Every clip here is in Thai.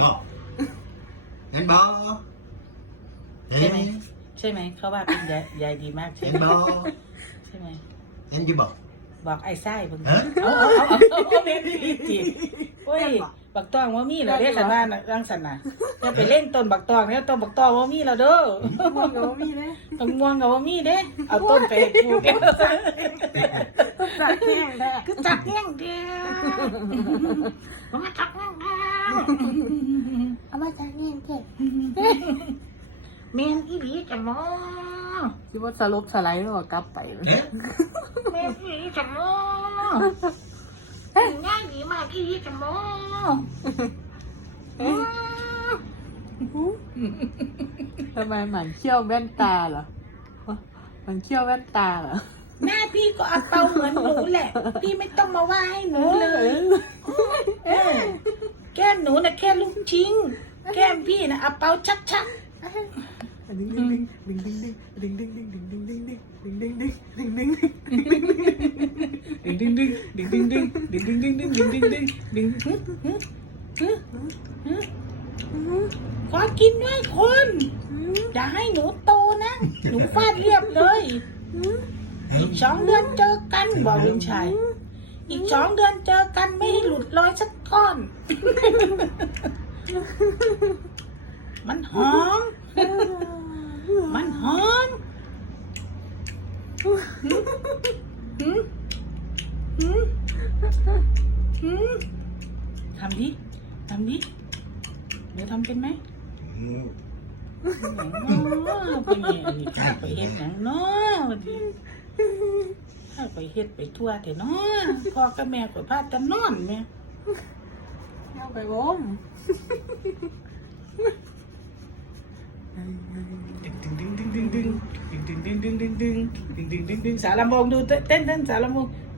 บอกเห็นบอกเห็ใช่นไหมใช่ไหมเขาว่าเป็นยายยายดีมากใช่เห็นไหมบอกใช่ไหมเห็นอยี่บอก บอกไอ้ไส้เบิ่งฮะเอาเอาเอาเอาเอาเมนอีจีโอ้ย บักตองว่ามีแล้วเด้ขันว่าน่ะรังสันน่ะอย่าไปเล่นต้นบักตองเนี่ยต้นบักตองว่ามีแล้วเด้อม่วงกับว่ามีเลยบักม่วงก็ว่ามีเด้เอาต้นไปให้ปลูกจัดแห้งได้คือจักแห้งเดียวมันมาจักแห้งเดียวเอามาจากนี่เก็บเมนอีหลีจะมอคิดว่าสลบสไลด์แล้วก็กลับไปเลยเอ๊ะเมนอีหลีจะมอเฮ้ยง่ายดีมากอีหลีจะมอ ทำไมหมันเขี้ยวแว่นตาเหรอมันเขี้ยวแว่นตาเหรอหน้าพี่ก็เอาเปาเหมือนหนูแหละ พี่ไม่ต้องมาว่าให้หนูเลยเออแก้มหนูนะแค่ลูกชิ้งแก้มพี่นะเอาเปาชักชัก ดึงดึงดึงดึงดึงดึงดึงดึงดึงดึงดึง งดึงดึงดึงดึงดึงขอกินด้วยคนอย่าให้หนูโตนะหนูฟาดเรียบเลยอีกสองเดือนเจอกันบอกวินชัยอีกสองเดือนเจอกันไม่ให้หลุดลอยสักก้อน มันหอม มันหอมหืมอืม ทำดิทำดิเดี๋ยวทำเป็นไหมเป็นไงนี่ข้าไปเฮ็ดหนังเนาะวันนี้ข้าไปเฮ็ดไปทั่วเถอะเนาะพ่อกับแม่ก็พาแต่นอนแม่เอาไปวมดึงดึงดึงดึงดึงดึงดึงดึงดึงดึงดึงดึงดึงดึงสารลำวงดูเต้นเต้นสารลำวง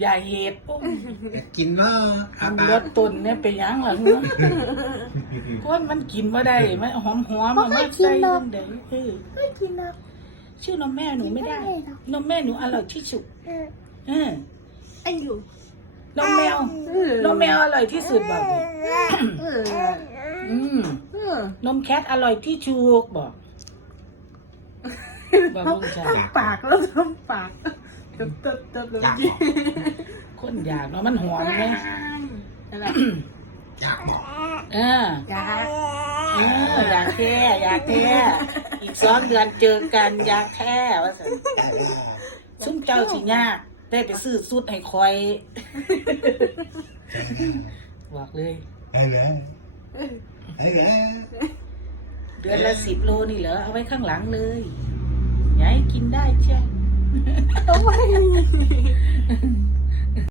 อย่าเหตุกินว่าอันรถตุนเนี่ยไปยั้งหลังเนื้อก้นมันกินว่าได้มัหอมหอมมันไม่ใส่เดี๋ยกไม่กินหรอกชื่อนมแม่หนูไม่ได้นมแม่หนูอร่อยที่สุดเอออันอยู่นมแมวนมแมวอร่อยที่สุดบอกอืมนมแคทอร่อยที่ชูกบอกบอกลุงชาปากแล้วทำปาก ติบเติบเติบเลยเมื่อบอกคนอยากเนาะมันหอมไหมอะไรอยากอกเอออยากเอออยากแท้อยากแท้อีกสองเดือนเจอกันอยากแท้ว่าสันซุ้มเจ้าสิยากได้ไปซื้อสุดให้คอยบอกเลยได้เลยได้เลยเดือนละสิบโลนี่เหรอเอาไว้ข้างหลังเลยยากให้กินได้เชียว Oh my.